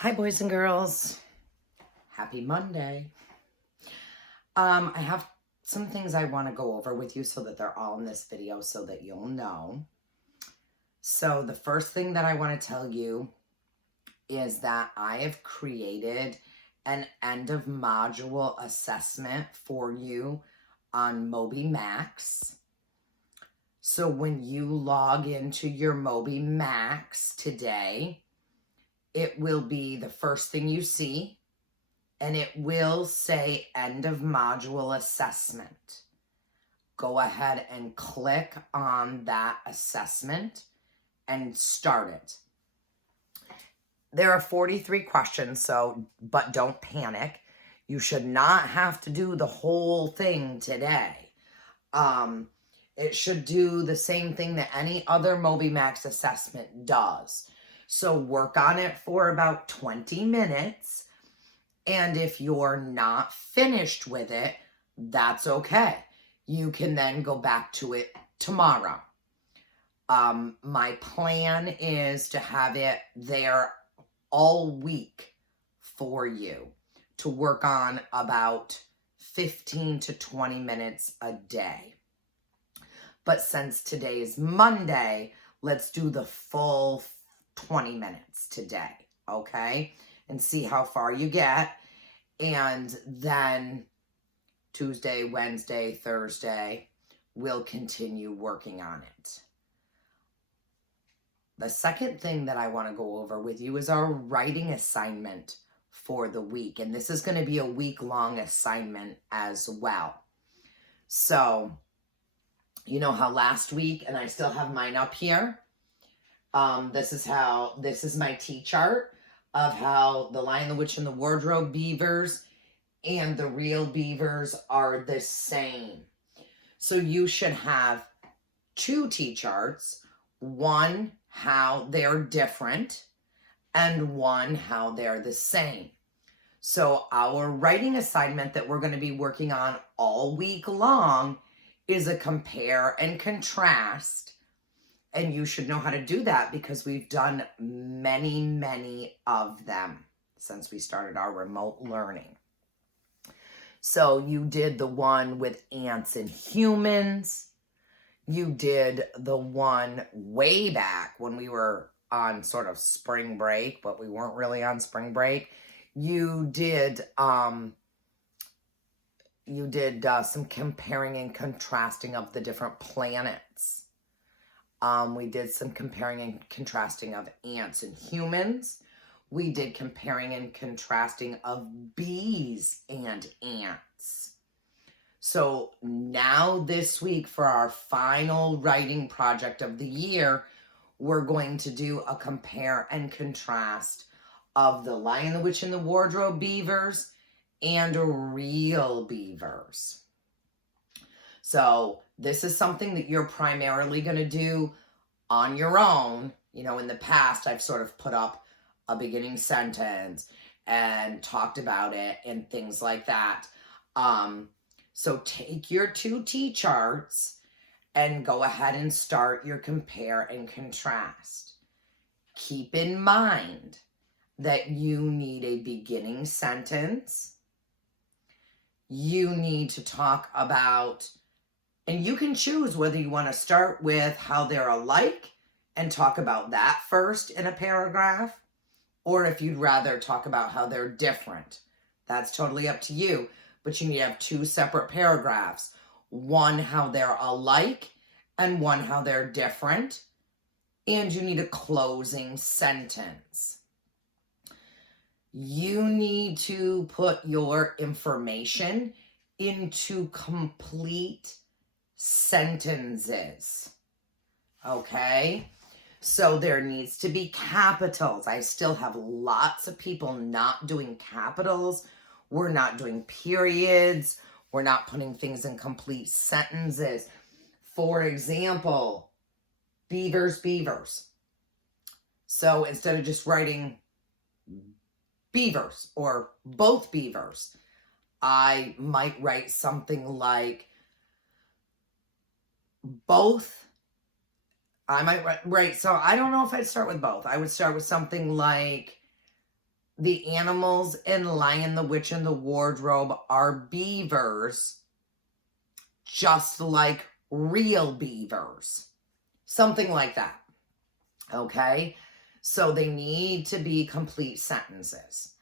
Hi, boys and girls. Happy Monday. I have some things I want to go over with you so that they're all in this video so that you'll know. So the first thing that I want to tell you is that I have created an end of module assessment for you on MobyMax. So when you log into your MobyMax today, it will be the first thing you see. And it will say end of module assessment. Go ahead and click on that assessment and start it. There are 43 questions, but don't panic. You should not have to do the whole thing today. It should do the same thing that any other MobyMax assessment does. So work on it for about 20 minutes. And if you're not finished with it, that's okay. You can then go back to it tomorrow. My plan is to have it there all week for you to work on about 15 to 20 minutes a day. But since today's Monday, let's do the full 20 minutes today, okay? And see how far you get. And then Tuesday, Wednesday, Thursday, we'll continue working on it. The second thing that I want to go over with you is our writing assignment for the week. And this is going to be a week-long assignment as well. So, you know how last week, and I still have mine up here, this is my T-chart of how the Lion, the Witch, and the Wardrobe beavers and the real beavers are the same. So you should have two T-charts, one how they're different and one how they're the same. So our writing assignment that we're going to be working on all week long is a compare and contrast. And you should know how to do that because we've done many, many of them since we started our remote learning. So you did the one with ants and humans. You did the one way back when we were on sort of spring break, but we weren't really on spring break. You did some comparing and contrasting of the different planets. We did some comparing and contrasting of ants and humans. We did comparing and contrasting of bees and ants. So now this week for our final writing project of the year, we're going to do a compare and contrast of the Lion, the Witch, and the Wardrobe beavers and real beavers. So this is something that you're primarily going to do on your own. You know, in the past, I've sort of put up a beginning sentence and talked about it and things like that. So take your two T-charts and go ahead and start your compare and contrast. Keep in mind that you need a beginning sentence. You need to talk about, and you can choose whether you want to start with how they're alike and talk about that first in a paragraph, or if you'd rather talk about how they're different. That's totally up to you, but you need to have two separate paragraphs. One, how they're alike, and one, how they're different. And you need a closing sentence. You need to put your information into complete sentences. Okay? So there needs to be capitals. I still have lots of people not doing capitals. We're not doing periods. We're not putting things in complete sentences. For example, beavers, beavers. So instead of just writing beavers or both beavers, I might write something like both. I might write, so I don't know if I'd start with both. I would start with something like the animals in Lion, the Witch, and the Wardrobe are beavers, just like real beavers. Something like that. Okay? So they need to be complete sentences.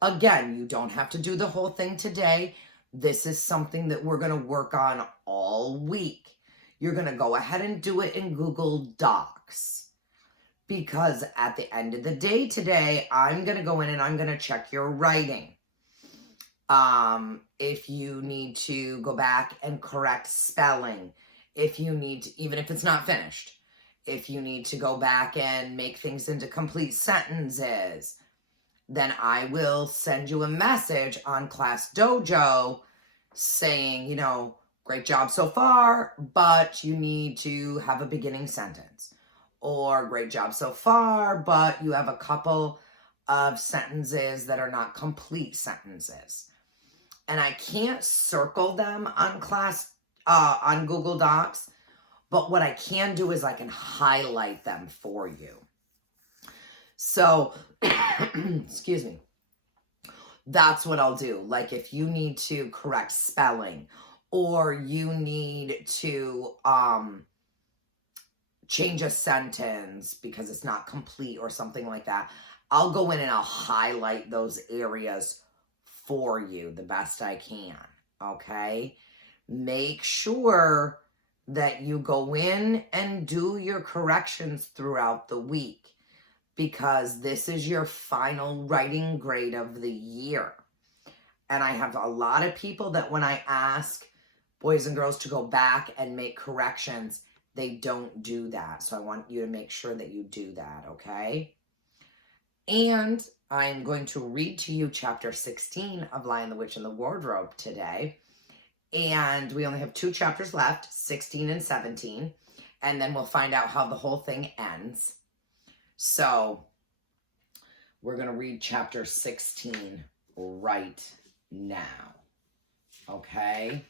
Again, you don't have to do the whole thing today. This is something that we're going to work on all week. You're going to go ahead and do it in Google Docs. Because at the end of the day today, I'm going to go in and I'm going to check your writing. If you need to go back and correct spelling, if you need to, even if it's not finished, if you need to go back and make things into complete sentences, then I will send you a message on Class Dojo saying, you know, great job so far, but you need to have a beginning sentence. Or great job so far, but you have a couple of sentences that are not complete sentences. And I can't circle them on on Google Docs, but what I can do is I can highlight them for you. So, excuse me, that's what I'll do. Like if you need to correct spelling or you need to, change a sentence because it's not complete or something like that, I'll go in and I'll highlight those areas for you the best I can, okay? Make sure that you go in and do your corrections throughout the week because this is your final writing grade of the year. And I have a lot of people that when I ask boys and girls to go back and make corrections, they don't do that. So I want you to make sure that you do that, okay? And I'm going to read to you chapter 16 of Lion, the Witch, and the Wardrobe today. And we only have 2 chapters left, 16 and 17. And then we'll find out how the whole thing ends. So we're going to read chapter 16 right now, okay?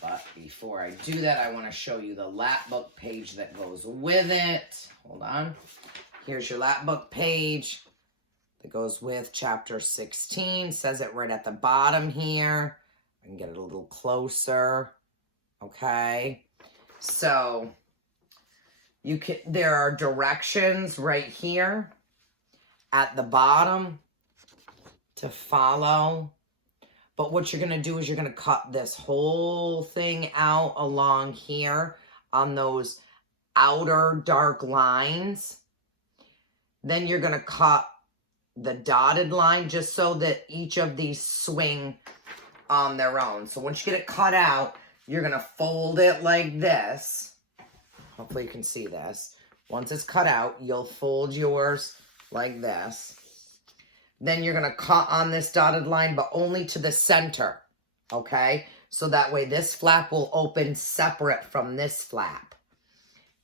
But before I do that, I want to show you the lap book page that goes with it. Hold on. Here's your lap book page that goes with chapter 16. Says it right at the bottom here. I can get it a little closer. Okay. So there are directions right here at the bottom to follow. But what you're going to do is you're going to cut this whole thing out along here on those outer dark lines. Then you're going to cut the dotted line just so that each of these swing on their own. So once you get it cut out, you're going to fold it like this. Hopefully you can see this. Once it's cut out, you'll fold yours like this. Then you're going to cut on this dotted line, but only to the center, okay? So that way this flap will open separate from this flap.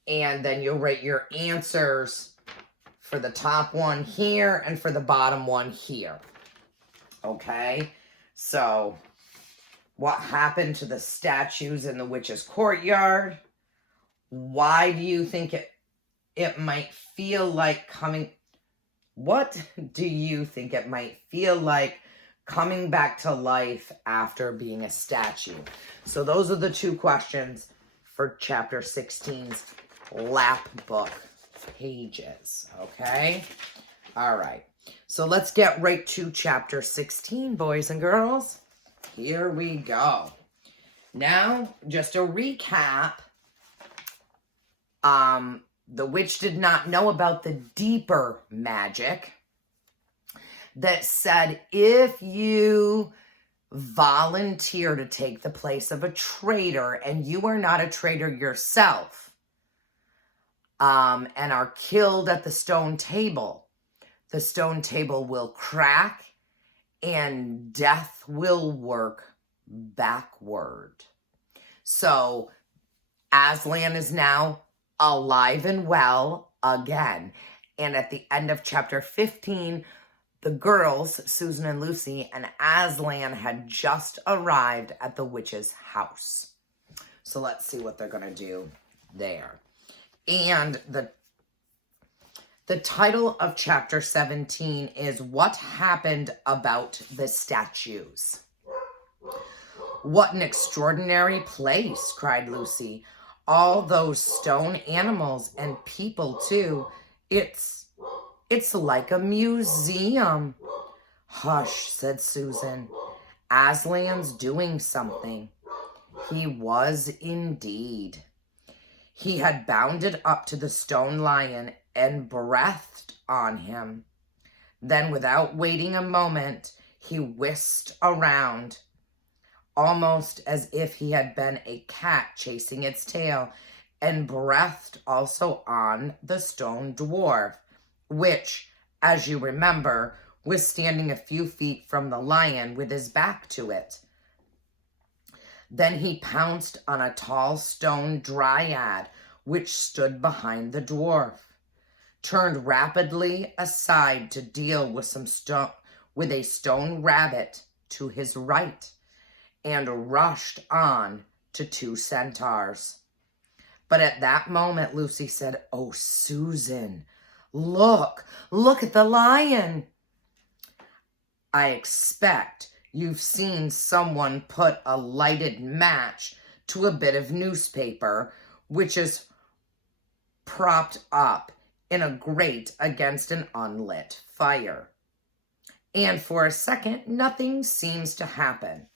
And then you'll write your answers for the top one here and for the bottom one here, okay? So what happened to the statues in the witch's courtyard? Why do you think it might feel like coming... What do you think it might feel like coming back to life after being a statue? So those are the 2 questions for chapter 16's lap book pages, okay? All right. So let's get right to chapter 16, boys and girls. Here we go. Now, just a recap. The witch did not know about the deeper magic that said if you volunteer to take the place of a traitor and you are not a traitor yourself and are killed at the stone table will crack and death will work backward. So Aslan is now alive and well again. And at the end of chapter 15, the girls, Susan and Lucy, and Aslan had just arrived at the witch's house. So let's see what they're going to do there. And the The title of chapter 17 is What Happened About the Statues. What an extraordinary place, cried Lucy. All those stone animals and people too. It's like a museum. Hush, said Susan. Aslan's doing something. He was indeed. He had bounded up to the stone lion and breathed on him. Then, without waiting a moment, he whisked around, almost as if he had been a cat chasing its tail, and breathed also on the stone dwarf, which, as you remember, was standing a few feet from the lion with his back to it. Then he pounced on a tall stone dryad which stood behind the dwarf, turned rapidly aside to deal with a stone rabbit to his right, and rushed on to 2 centaurs. But at that moment, Lucy said, "Oh, Susan, look at the lion." I expect you've seen someone put a lighted match to a bit of newspaper, which is propped up in a grate against an unlit fire. And for a second, nothing seems to happen.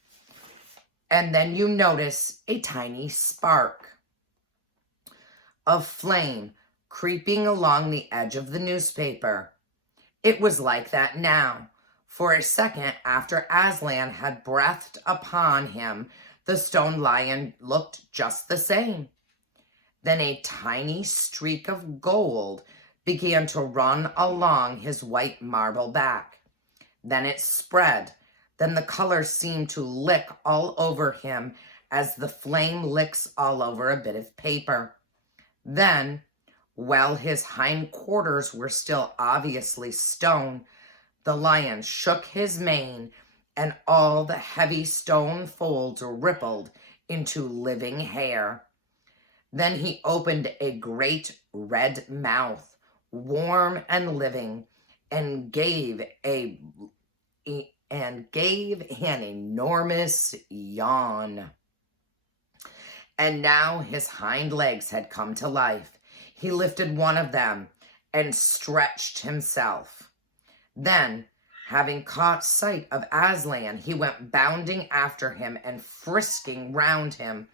And then you notice a tiny spark of flame creeping along the edge of the newspaper. It was like that now. For a second after Aslan had breathed upon him, the stone lion looked just the same. Then a tiny streak of gold began to run along his white marble back. Then it spread. Then the color seemed to lick all over him as the flame licks all over a bit of paper. Then, while his hindquarters were still obviously stone, the lion shook his mane, and all the heavy stone folds rippled into living hair. Then he opened a great red mouth, warm and living, and gave an enormous yawn. And now his hind legs had come to life. He lifted one of them and stretched himself. Then, having caught sight of Aslan, he went bounding after him and frisking round him,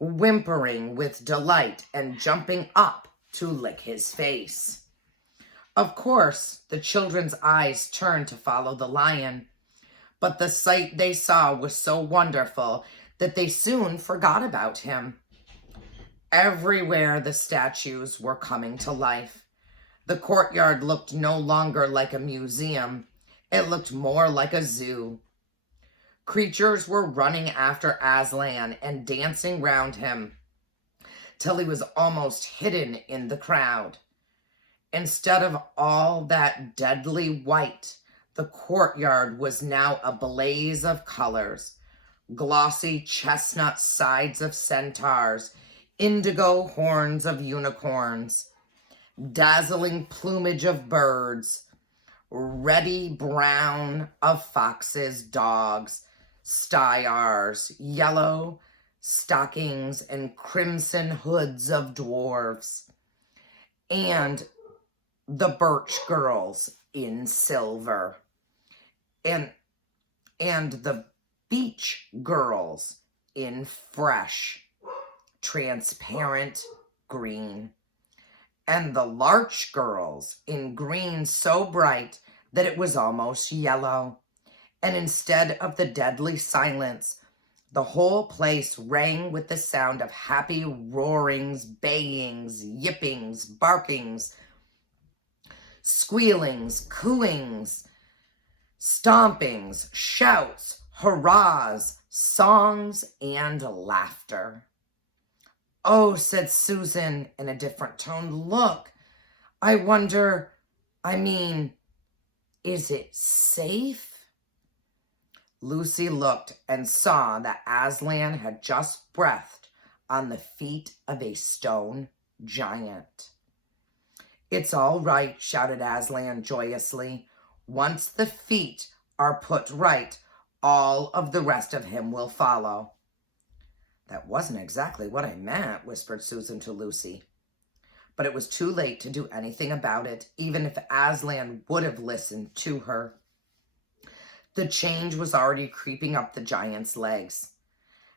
whimpering with delight and jumping up to lick his face. Of course, the children's eyes turned to follow the lion, but the sight they saw was so wonderful that they soon forgot about him. Everywhere the statues were coming to life. The courtyard looked no longer like a museum. It looked more like a zoo. Creatures were running after Aslan and dancing round him till he was almost hidden in the crowd. Instead of all that deadly white, the courtyard was now a blaze of colors. Glossy chestnut sides of centaurs, indigo horns of unicorns, dazzling plumage of birds, reddy brown of foxes, dogs, styars, yellow stockings, and crimson hoods of dwarves, and the birch girls in silver, and the beach girls in fresh, transparent green, and the larch girls in green so bright that it was almost yellow. And instead of the deadly silence, the whole place rang with the sound of happy roarings, bayings, yippings, barkings, squealings, cooings, stompings, shouts, hurrahs, songs, and laughter. "Oh," said Susan in a different tone, "look, is it safe?" Lucy looked and saw that Aslan had just breathed on the feet of a stone giant. "It's all right," shouted Aslan joyously. "Once the feet are put right, all of the rest of him will follow." "That wasn't exactly what I meant," whispered Susan to Lucy. But it was too late to do anything about it, even if Aslan would have listened to her. The change was already creeping up the giant's legs.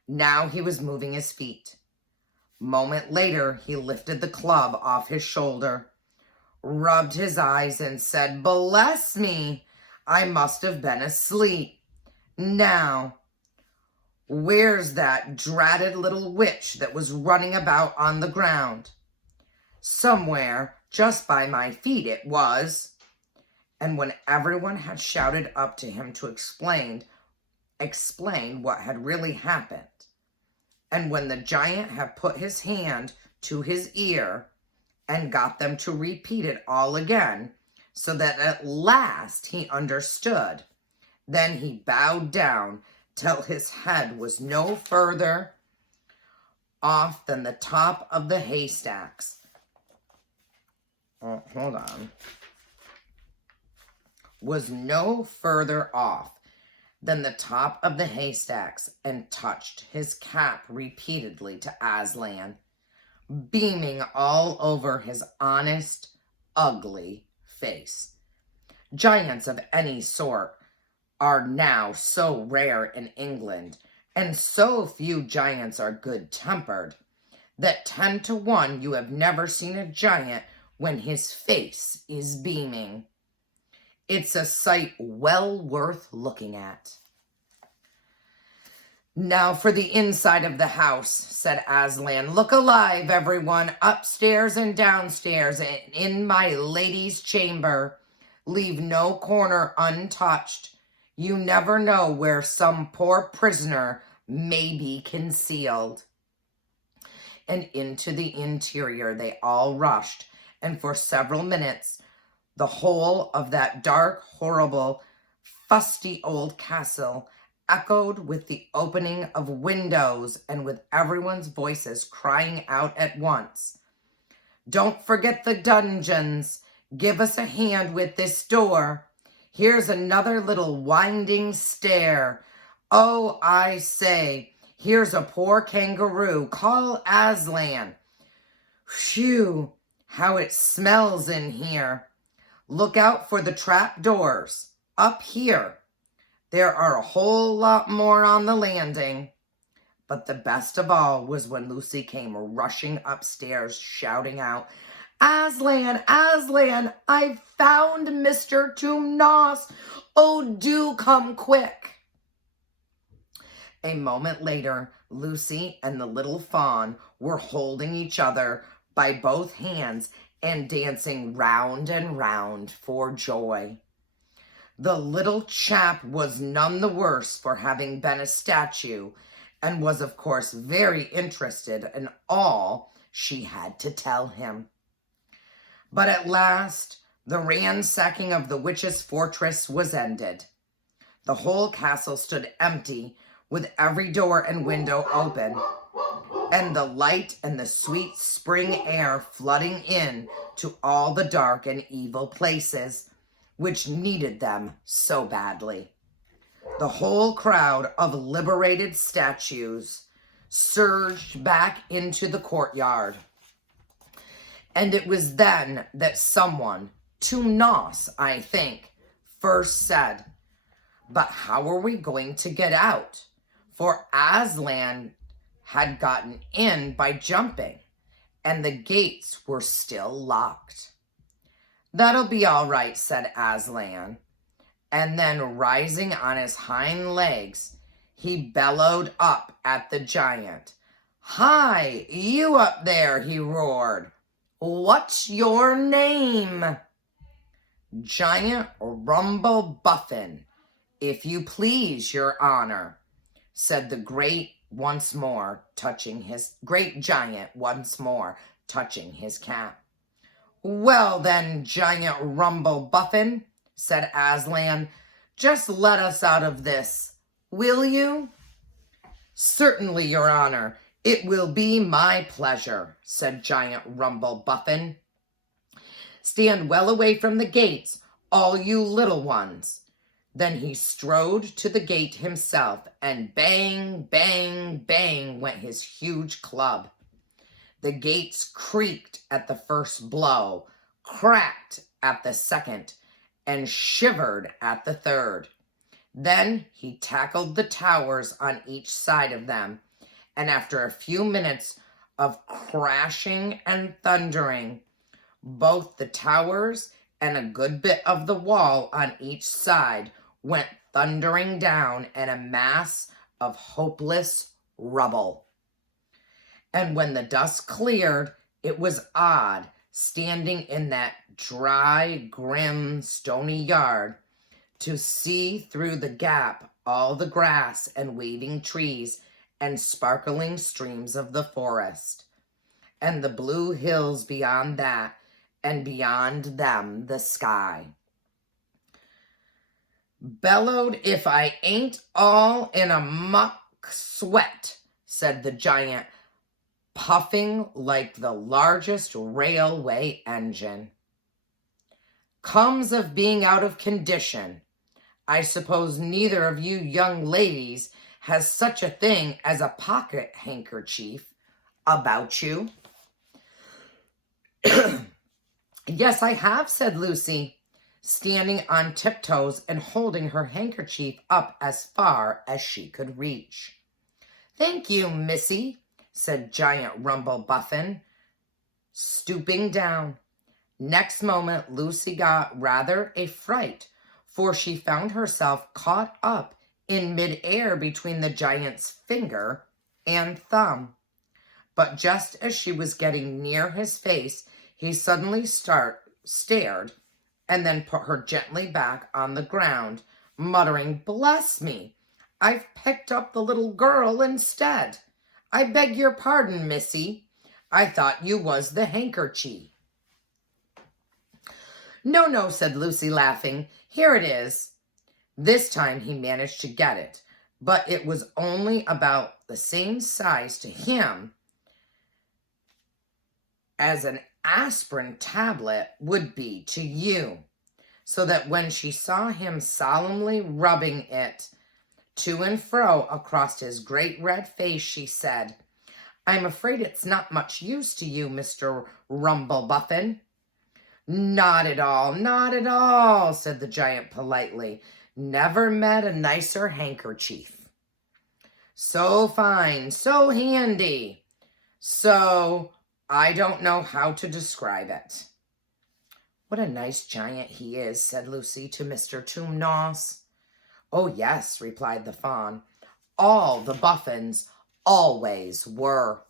Now he was moving his feet. Moment later, he lifted the club off his shoulder, rubbed his eyes, and said, "Bless me, I must have been asleep. Now, where's that dratted little witch that was running about on the ground? Somewhere just by my feet it was." And when everyone had shouted up to him to explain what had really happened, and when the giant had put his hand to his ear and got them to repeat it all again, so that at last he understood, then he bowed down till his head was no further off than the top of the haystacks. Hold on. Was no further off than the top of the haystacks, and touched his cap repeatedly to Aslan, beaming all over his honest, ugly face. Giants of any sort are now so rare in England, and so few giants are good-tempered, that 10 to 1 you have never seen a giant when his face is beaming. It's a sight well worth looking at. "Now for the inside of the house," said Aslan. "Look alive, everyone, upstairs and downstairs, and in my lady's chamber. Leave no corner untouched. You never know where some poor prisoner may be concealed." And into the interior they all rushed, and for several minutes the whole of that dark, horrible, fusty old castle echoed with the opening of windows and with everyone's voices crying out at once, "Don't forget the dungeons. Give us a hand with this door. Here's another little winding stair. Oh, I say, here's a poor kangaroo. Call Aslan. Phew, how it smells in here. Look out for the trap doors. Up here. There are a whole lot more on the landing." But the best of all was when Lucy came rushing upstairs, shouting out, "Aslan, Aslan, I've found Mr. Tumnus. Oh, do come quick." A moment later, Lucy and the little fawn were holding each other by both hands and dancing round and round for joy. The little chap was none the worse for having been a statue, and was of course very interested in all she had to tell him. But at last the ransacking of the witch's fortress was ended. The whole castle stood empty, with every door and window open, and the light and the sweet spring air flooding in to all the dark and evil places, which needed them so badly. The whole crowd of liberated statues surged back into the courtyard. And it was then that someone, Tumnus, I think, first said, "But how are we going to get out?" For Aslan had gotten in by jumping, and the gates were still locked. "That'll be all right," said Aslan. And then, rising on his hind legs, he bellowed up at the giant. "Hi, you up there," he roared. "What's your name?" "Giant Rumble-Buffin, if you please, your honor," said the great giant once more, touching his cap. "Well then, Giant Rumble-Buffin," said Aslan, "just let us out of this, will you?" "Certainly, your honor, it will be my pleasure," said Giant Rumble-Buffin. Stand well away from the gates, all you little ones." Then he strode to the gate himself, and bang, bang, bang went his huge club. The gates creaked at the first blow, cracked at the second, and shivered at the third. Then he tackled the towers on each side of them, and after a few minutes of crashing and thundering, both the towers and a good bit of the wall on each side went thundering down in a mass of hopeless rubble. And when the dust cleared, it was odd, standing in that dry, grim, stony yard, to see through the gap all the grass and waving trees and sparkling streams of the forest, and the blue hills beyond that, and beyond them the sky. "Bellowed if I ain't all in a muck sweat," said the giant, puffing like the largest railway engine. "Comes of being out of condition. I suppose neither of you young ladies has such a thing as a pocket handkerchief about you?" "Yes, I have," said Lucy, standing on tiptoes and holding her handkerchief up as far as she could reach. "Thank you, Missy," said Giant Rumblebuffin, stooping down. Next moment, Lucy got rather a fright, for she found herself caught up in midair between the giant's finger and thumb. But just as she was getting near his face, he suddenly stared and then put her gently back on the ground, muttering, "Bless me, I've picked up the little girl instead. I beg your pardon, Missy. I thought you was the handkerchief." "No, no," said Lucy, laughing. "Here it is." This time he managed to get it, but it was only about the same size to him as an aspirin tablet would be to you, so that when she saw him solemnly rubbing it to and fro across his great red face, she said, "I'm afraid it's not much use to you, Mr. Rumblebuffin." "Not at all, not at all," said the giant politely. "Never met a nicer handkerchief. So fine, so handy, so I don't know how to describe it." "What a nice giant he is," said Lucy to Mr. Tumnus. "Oh, yes," replied the fawn. "All the Buffins always were."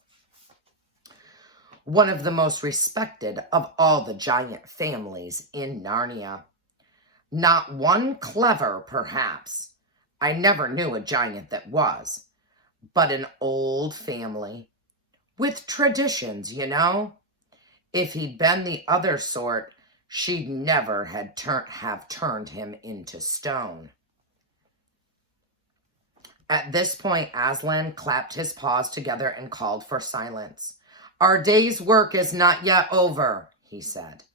One of the most respected of all the giant families in Narnia. Not one clever, perhaps. I never knew a giant that was. But an old family. With traditions, you know. If he'd been the other sort, she'd never have turned him into stone. At this point, Aslan clapped his paws together and called for silence. "Our day's work is not yet over," he said.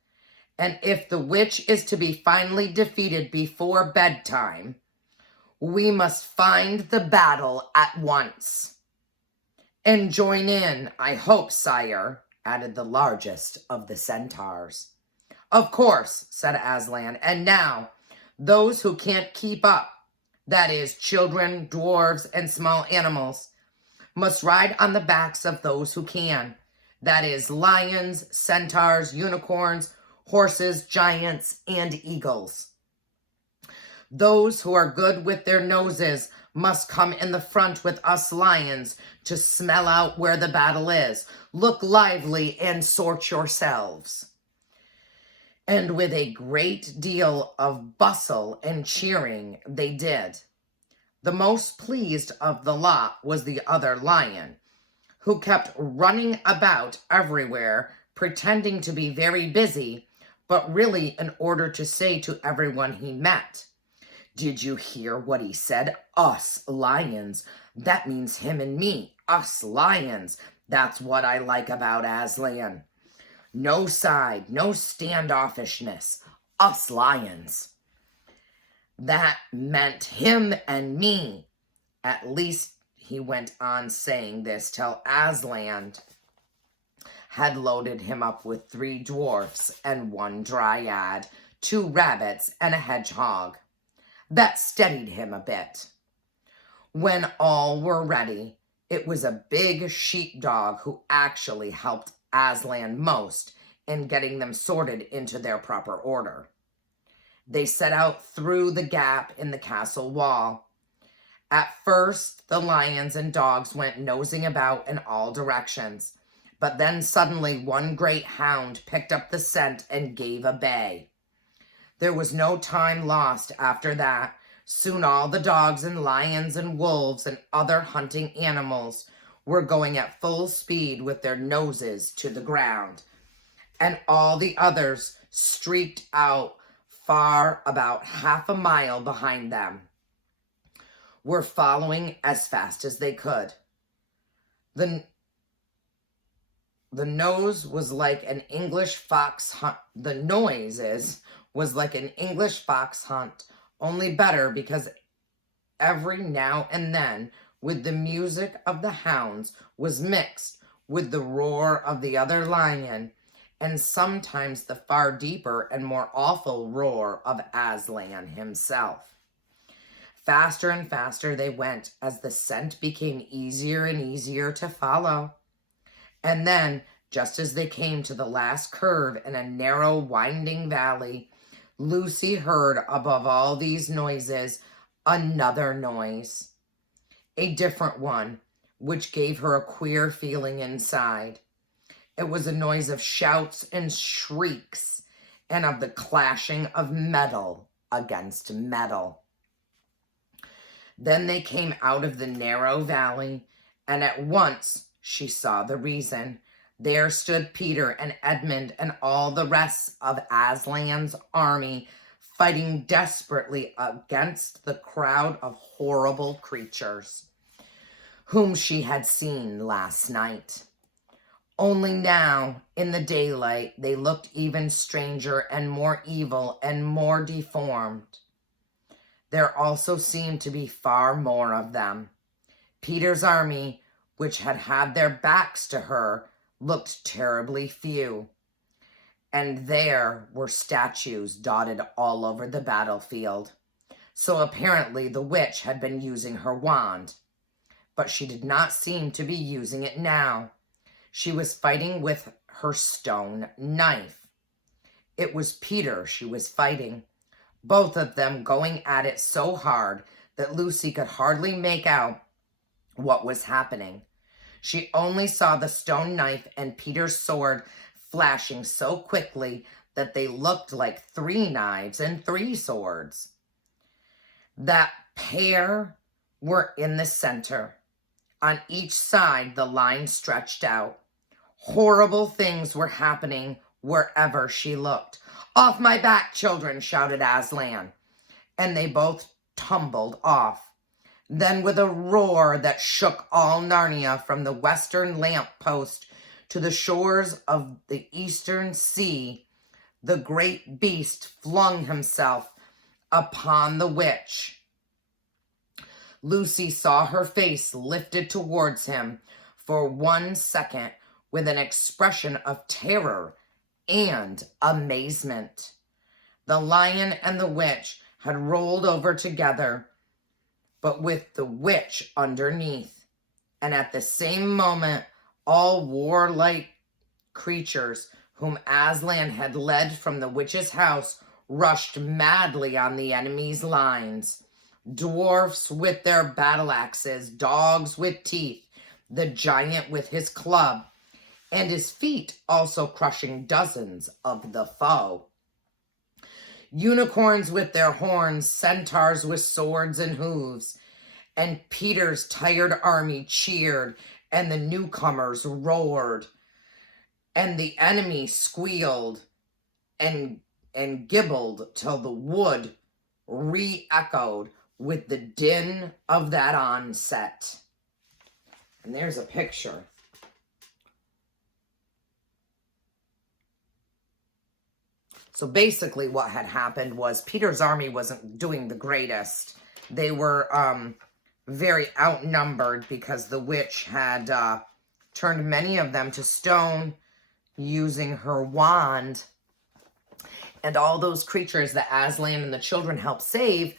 "And if the witch is to be finally defeated before bedtime, we must find the battle at once." "And join in, I hope, sire," added the largest of the centaurs. "Of course," said Aslan. "And now, those who can't keep up, that is, children, dwarves, and small animals, must ride on the backs of those who can. That is, lions, centaurs, unicorns, horses, giants, and eagles. Those who are good with their noses must come in the front with us lions to smell out where the battle is. Look lively and sort yourselves." And with a great deal of bustle and cheering, they did. The most pleased of the lot was the other lion, who kept running about everywhere, pretending to be very busy, but really in order to say to everyone he met, "Did you hear what he said? Us lions. That means him and me. Us lions. That's what I like about Aslan. No side, no standoffishness. Us lions. That meant him and me. At least he went on saying this till Aslan had loaded him up with 3 dwarfs and 1 dryad, 2 rabbits, and a hedgehog. That steadied him a bit. When all were ready, it was a big sheepdog who actually helped Aslan most in getting them sorted into their proper order. They set out through the gap in the castle wall. At first, the lions and dogs went nosing about in all directions, but then suddenly one great hound picked up the scent and gave a bay. There was no time lost after that. Soon all the dogs and lions and wolves and other hunting animals were going at full speed with their noses to the ground, and all the others streaked out far about half a mile behind them, were following as fast as they could. The noise was like an English fox hunt. The noises was like an English fox hunt, only better, because every now and then, with the music of the hounds, was mixed with the roar of the other lion, and sometimes the far deeper and more awful roar of Aslan himself. Faster and faster they went as the scent became easier and easier to follow. And then, just as they came to the last curve in a narrow, winding valley, Lucy heard above all these noises another noise, a different one, which gave her a queer feeling inside. It was a noise of shouts and shrieks and of the clashing of metal against metal. Then they came out of the narrow valley, and at once she saw the reason. There stood Peter and Edmund and all the rest of Aslan's army, fighting desperately against the crowd of horrible creatures whom she had seen last night. Only now, in the daylight, they looked even stranger and more evil and more deformed. There also seemed to be far more of them. Peter's army, which had had their backs to her, looked terribly few. And there were statues dotted all over the battlefield. So apparently the witch had been using her wand. But she did not seem to be using it now. She was fighting with her stone knife. It was Peter she was fighting, both of them going at it so hard that Lucy could hardly make out what was happening. She only saw the stone knife and Peter's sword flashing so quickly that they looked like 3 knives and 3 swords. That pair were in the center. On each side, the line stretched out. Horrible things were happening wherever she looked. "Off my back, children," shouted Aslan, and they both tumbled off. Then, with a roar that shook all Narnia from the western lamppost to the shores of the eastern sea, the great beast flung himself upon the witch. Lucy saw her face lifted towards him for 1 second with an expression of terror and amazement. The lion and the witch had rolled over together, but with the witch underneath. And at the same moment, all warlike creatures whom Aslan had led from the witch's house rushed madly on the enemy's lines. Dwarfs with their battle axes, dogs with teeth, the giant with his club, and his feet also crushing dozens of the foe. Unicorns with their horns, centaurs with swords and hooves, and Peter's tired army cheered, and the newcomers roared, and the enemy squealed and gibbled till the wood re-echoed with the din of that onset. And there's a picture. So basically what had happened was Peter's army wasn't doing the greatest. They were very outnumbered because the witch had turned many of them to stone using her wand. And all those creatures that Aslan and the children helped save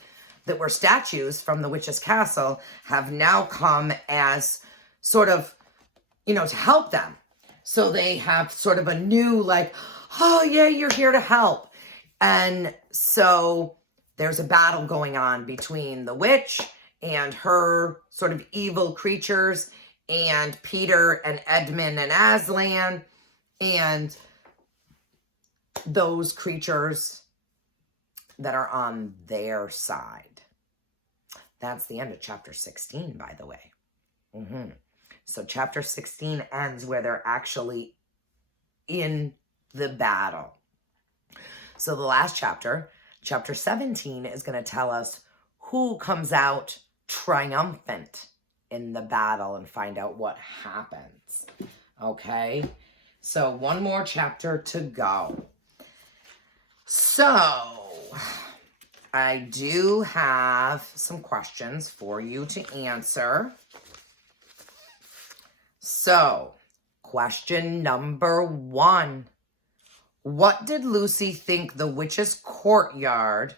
that were statues from the witch's castle have now come as sort of, you know, to help them. So they have sort of a new, like, oh yeah, you're here to help. And so there's a battle going on between the witch and her sort of evil creatures and Peter and Edmund and Aslan and those creatures that are on their side. That's the end of chapter 16, by the way. So chapter 16 ends where they're actually in the battle. So the last chapter, chapter 17, is going to tell us who comes out triumphant in the battle and find out what happens. Okay? So one more chapter to go. So I do have some questions for you to answer. So, question number 1. What did Lucy think the witch's courtyard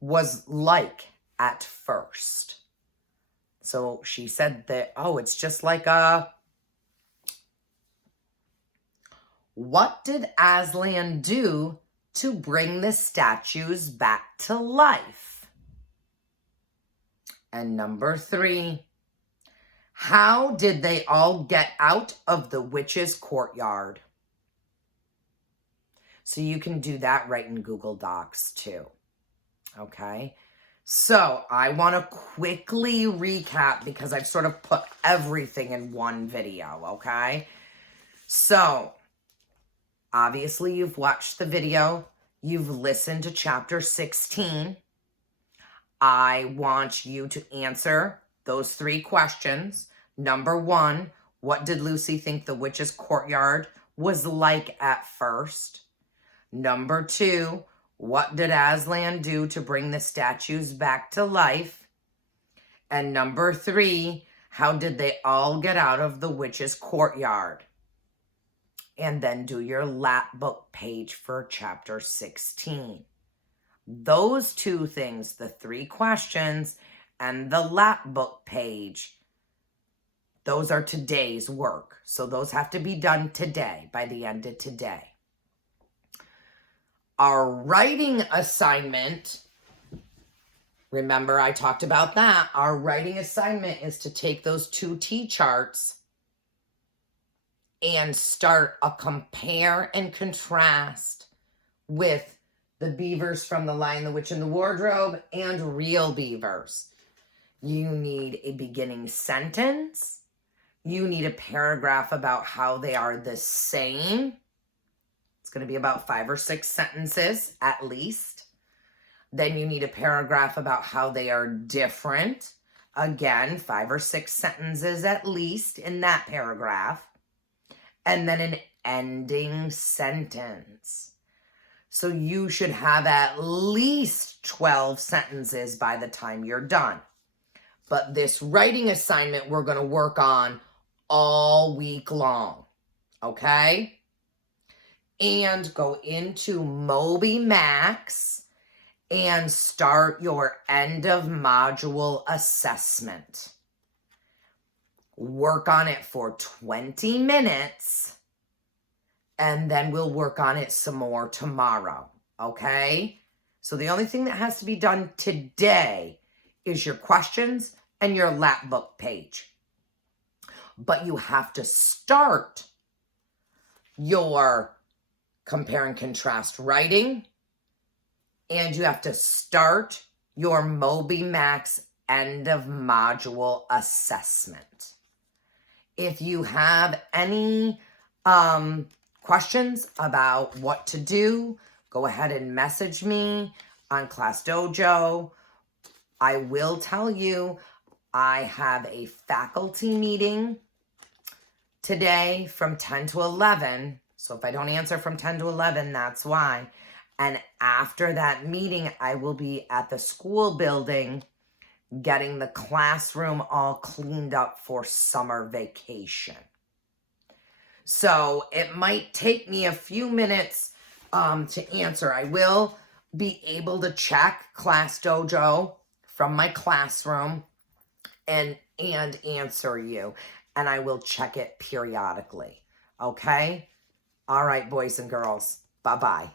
was like at first? So she said that, oh, it's just like a... What did Aslan do to bring the statues back to life? And number 3, how did they all get out of the witch's courtyard? So you can do that right in Google Docs too. Okay. So I want to quickly recap because I've sort of put everything in one video. Okay. So obviously you've watched the video. You've listened to chapter 16. I want you to answer those 3 questions. Number 1, what did Lucy think the witch's courtyard was like at first? Number 2, what did Aslan do to bring the statues back to life? And number 3, how did they all get out of the witch's courtyard? And then do your lap book page for chapter 16. Those 2 things, the 3 questions and the lap book page, those are today's work. So those have to be done today, by the end of today. Our writing assignment, remember I talked about that. Our writing assignment is to take those 2 T-charts and start a compare and contrast with the beavers from The Lion, the Witch, and the Wardrobe and real beavers. You need a beginning sentence. You need a paragraph about how they are the same. It's going to be about 5 or 6 sentences at least. Then you need a paragraph about how they are different. Again, 5 or 6 sentences at least in that paragraph. And then an ending sentence. So you should have at least 12 sentences by the time you're done. But this writing assignment we're going to work on all week long. Okay? And go into Moby Max and start your end of module assessment. Work on it for 20 minutes. And then we'll work on it some more tomorrow, okay? So the only thing that has to be done today is your questions and your lap book page. But you have to start your compare and contrast writing, and you have to start your Moby Max end of module assessment. If you have any questions about what to do, go ahead and message me on Class Dojo. I will tell you, I have a faculty meeting today from 10 to 11 So if I don't answer from 10 to 11, that's why. And after that meeting, I will be at the school building getting the classroom all cleaned up for summer vacation. So it might take me a few minutes to answer. I will be able to check Class Dojo from my classroom and answer you. And I will check it periodically. Okay? All right, boys and girls. Bye-bye.